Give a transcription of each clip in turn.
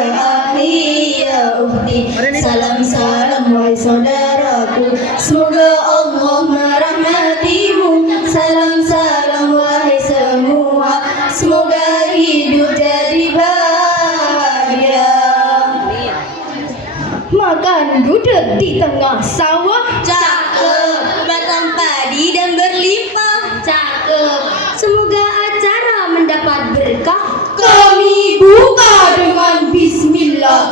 ya akhi ya ukhti. Salam-salam wahai saudaraku, semoga Allah merahmatimu. Salam-salam wahai semua, semoga hidup jadi bahagia. Makan gudeg di tengah sawah, cakep. Batang padi dan berlimpah, cakep. Semoga acara mendapat berkah. Kami buka dengan bismillah.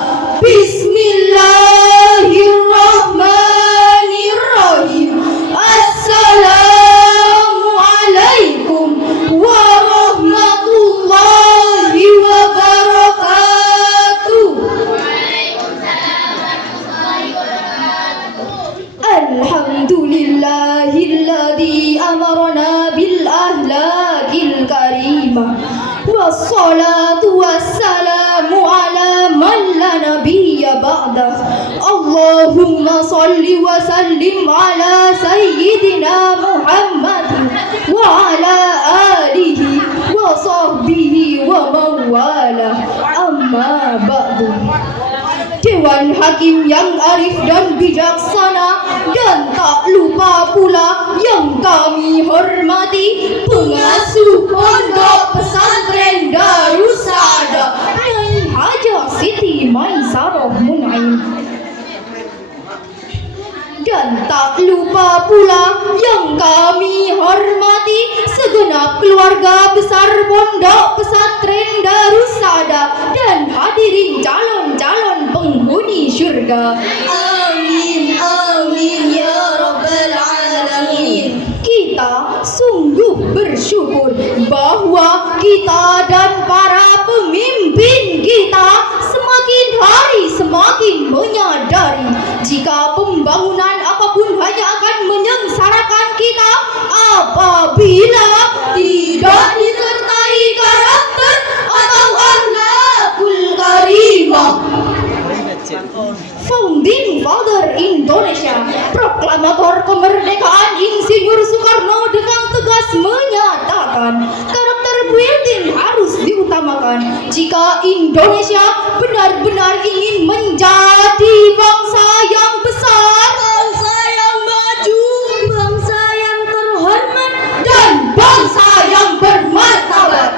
Bismillahirrahmanirrahim. Assalamualaikum warahmatullahi wabarakatuh. Alhamdulillahilladzi amarna bil ahlakil karimah. Wassalatu wassalamu ala man la nabiyya ba'dah. Allahumma salli wa sallim ala sayyidina Muhammadin wa ala alihi wa sahbihi wa mawala. Amma ba'du. Dewan Hakim yang arif dan bijaksana, dan tak lupa pula yang kami hormati pengasuh Pondok Pesantren Darussaada, Nyai Hajah Siti Maisarah Mun'im. Dan tak lupa pula yang kami hormati segenap keluarga besar Pondok Pesantren Darussaada dan hadirin calon-calon penghuni syurga. Amin, amin ya rabbal alamin. Kita sungguh bersyukur bahwa kita dan para pemimpin kita semakin hari semakin menyadari jika pembangunan apapun hanya akan menyengsarakan kita apabila tidak disertai karakter atau akhlakul karimah. Founding Father Indonesia, proklamator kemerdekaan Insinyur Soekarno dengan tegas menyatakan karakter built-in harus diutamakan jika Indonesia benar-benar ingin menjadi bangsa yang besar, bangsa yang maju, bangsa yang terhormat, dan bangsa yang bermartabat.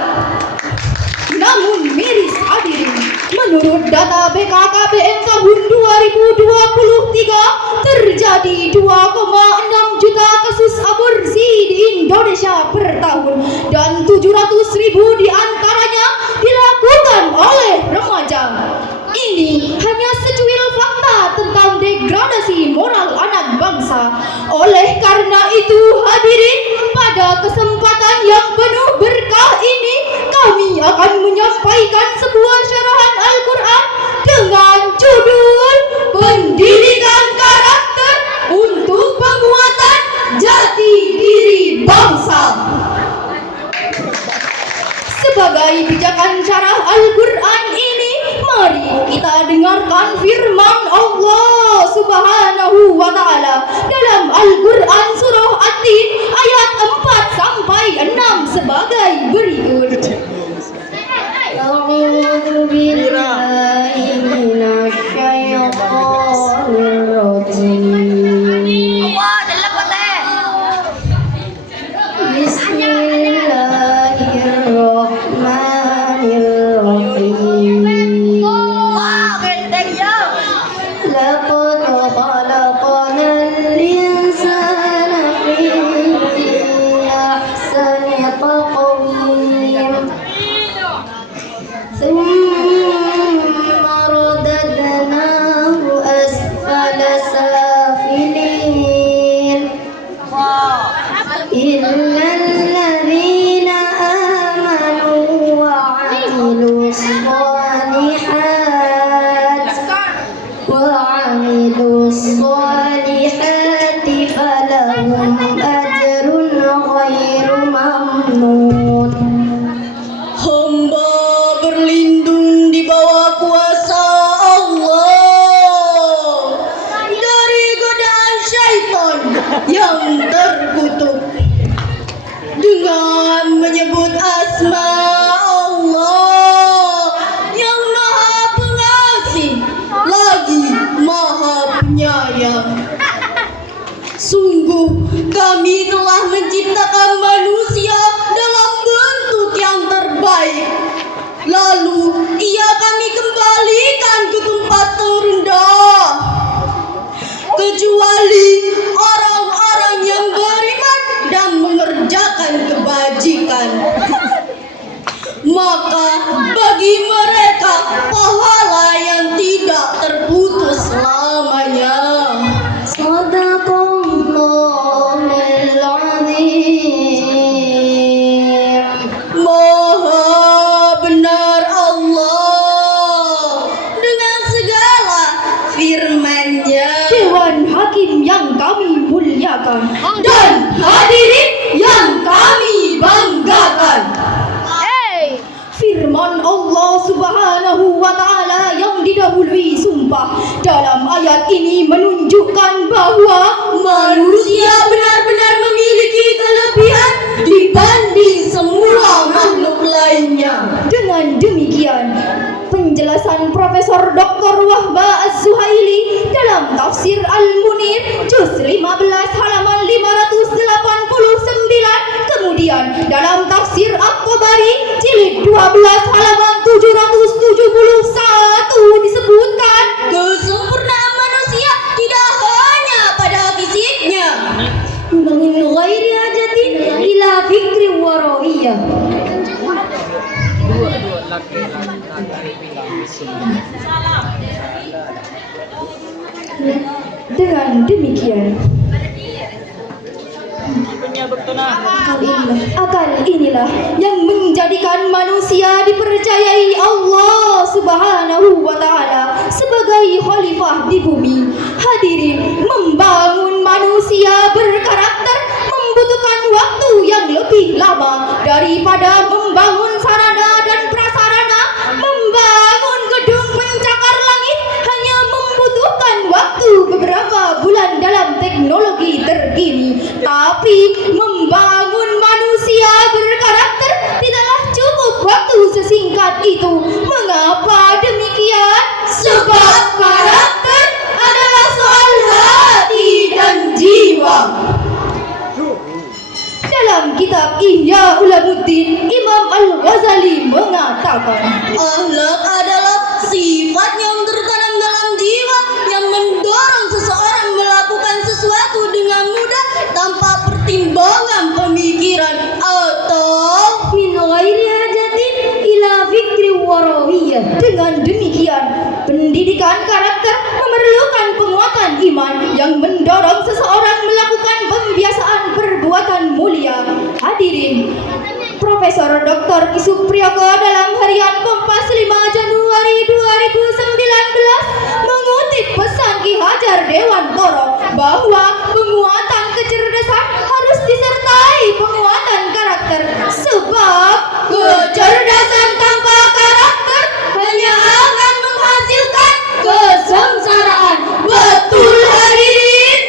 Namun miris hadirin, menurut data BKKBN tahun 2023 terjadi 2,6 juta kasus aborsi di Indonesia per tahun, dan 700.000 diantaranya dilakukan oleh remaja. Ini hanya secuil fakta tentang degradasi moral anak bangsa. Oleh karena itu hadirin, pada kesempatan yang penuh berkah ini kami akan menyampaikan sebuah syarahan Al-Quran dengan judul Pendidikan Karakter untuk Penguatan Jati Diri Bangsa. Sebagai pijakan syarah Al-Quran ini, mari kita dengarkan firman Allah Subhanahu wa Ta'ala dalam Al-Quran surah At-Tin ayat 4 sampai 6 sebagai berikut. A'udzu billahi minasy syaithanir rajim. dengan menyebut asma Allah yang maha menciptakan manusia dalam bentuk yang terbaik. Lalu ia kami kembalikan ke tempat terendah. Kecuali orang-orang yang beriman dan mengerjakan kebajikan, maka bagi mereka pahala yang tidak terputus selamanya. Shadaqallahul azim. Maha benar Allah dengan segala firman-Nya. Dewan Hakim yang kami muliakan dan hadirin yang kami banggakan. Firman Allah Subhanahu wa Ta'ala yang didahului sumpah dalam ayat ini menunjukkan bahwa manusia benar-benar memiliki kelebihan dibanding semua makhluk lainnya. Dengan demikian, penjelasan Profesor Dr. Wahba Az-Zuhaili dalam Tafsir Al-Munir juz 15 halaman 589, kemudian dalam Tafsir At-Tabari jilid 12 halaman 771 disebutkan, kesempurnaan manusia tidak hanya pada fisiknya, min ghairi hajatin ila fikri warawiyah. Dengan demikian, akal inilah yang menjadikan manusia dipercayai Allah Subhanahu wa Ta'ala sebagai khalifah di bumi. Hadirin, membangun manusia berkarakter membutuhkan waktu yang lebih lama daripada membangun sarana dan prasarana. Membangun gedung pencakar langit hanya membutuhkan waktu beberapa bulan dalam teknologi terkini. Tapi membangun manusia berkarakter tidaklah cukup waktu sesingkat itu. Mengapa demikian? Sebab karakter adalah soal hati dan jiwa. Dalam kitab Ihya Ulumuddin, Imam Al-Ghazali mengatakan, akhlak adalah sifat yang tertanam dalam jiwa yang mendorong seseorang melakukan sesuatu dengan mudah tanpa pertimbangan pemikiran atau min ghairi hajatin ila fikri warawiyah. Dengan demikian, pendidikan karakter memerlukan penguatan iman yang mendorong seseorang melakukan pembiasaan perbuatan mulia. Hadirin, Profesor Dr. Ki Supriyoko dalam harian Kompas 5 Januari 2019 mengutip pesan Ki Hajar Dewantoro bahwa penguatan kecerdasan harus disertai penguatan karakter, sebab kecerdasan tanpa karakter hanya akan menghasilkan kesengsaraan. Betul hadirin?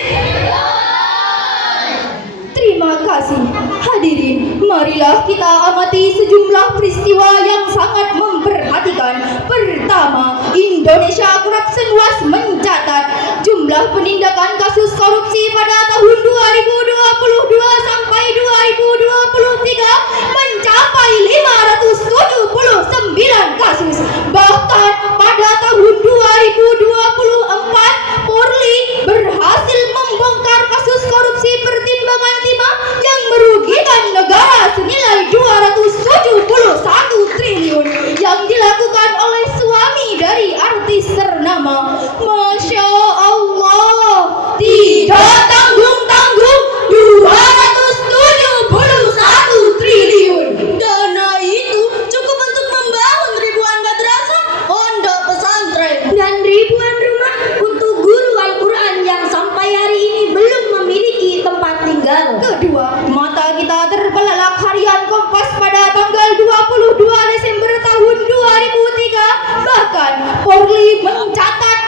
Terima kasih hadirin. Marilah kita amati sejumlah peristiwa yang sangat memperhatikan. Pertama, Indonesia Corruption Watch mencatat jumlah penindakan kasus korupsi pada tahun 2022 sampai 2023 mencapai 579 kasus. Bahkan pada tahun 2024 Polri berhasil membongkar kasus korupsi pertimbangan timah yang merugikan negara senilai 271 triliun yang dilakukan oleh suami dari artis ternama. Masya Allah, tidak tanggung-tanggung 271 triliun. Dana itu cukup untuk membangun ribuan madrasah, pondok pesantren, dan ribuan rumah untuk guru Al-Quran yang sampai hari ini belum memiliki tempat tinggal. Kedua, mata kita terbelalak harian Kompas pada tanggal 22 Desember tahun 2003. Bahkan Polri mencatat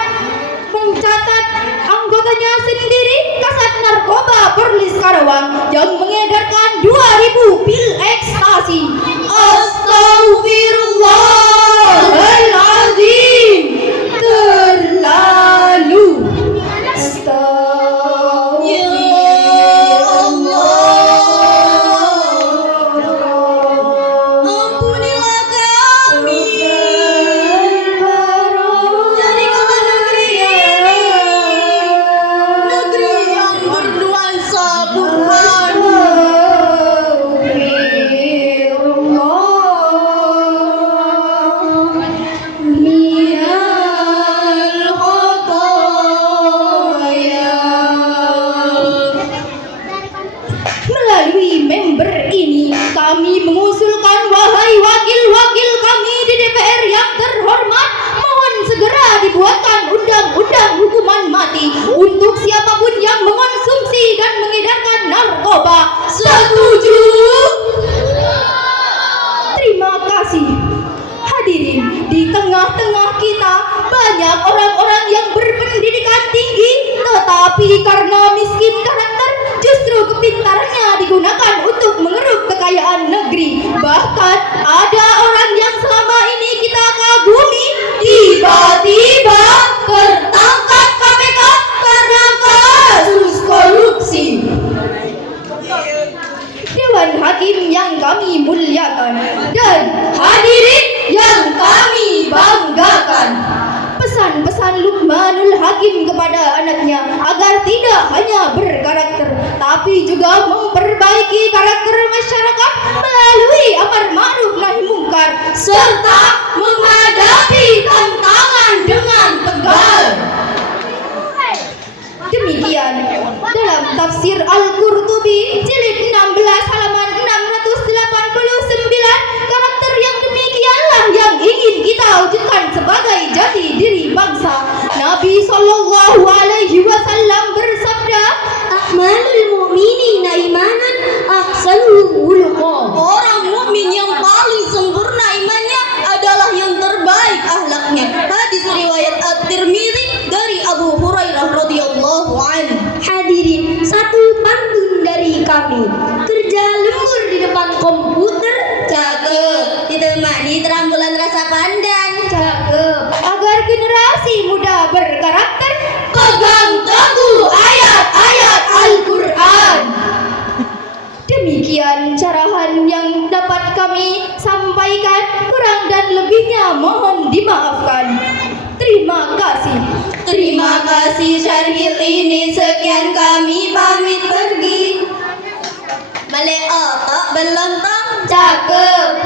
anggotanya sendiri, Kasat Narkoba Perlis Karawang, yang mengedarkan 2000 pil ekstasi. Astagfirullahaladzim, terlalu. Astagfirullah. tengah kita banyak orang-orang yang berpendidikan tinggi, tetapi karena miskin karakter, justru kepintarannya digunakan untuk mengeruk kekayaan negeri. Bahkan ada orang yang selama ini kita kagumi, tiba-tiba tertangkap KPK karena kasus korupsi. Dewan Hakim yang kami muliakan dan hadirin yang kami banggakan, pesan-pesan Luqmanul Hakim kepada anaknya agar tidak hanya berkarakter tapi juga memperbaiki karakter masyarakat melalui amar ma'ruf nahi mungkar serta menghadapi tantangan dengan tegar. Demikian dalam tafsir Al-Qurtubi jilid 16 halaman 689, karakter yang demikianlah yang ingin kita wujudkan sebagai jati diri bangsa. Nabi Shallallahu Alaihi Wasallam bersabda, Akmalul mu'minina imanan ahsanuhum khuluqa. orang mukmin yang paling sempurna imannya adalah yang terbaik akhlaknya. Hadis riwayat At-Tirmidzi dari Abu Hurairah radhiyallahu anhu. Hadirin, satu pantun dari kami. Kerja lembur di depan komputer, Cakep, ditemani terang bulan rasa pandan. cakep. Agar generasi muda berkarakter, pegang teguh ayat-ayat Al-Quran. Demikian carahan yang dapat kami sampaikan, kurang dan lebihnya mohon dimaafkan. Terima kasih. Terima kasih Syarhil ini, sekian kami pamit pergi. Balik otak belum tang. Cakep.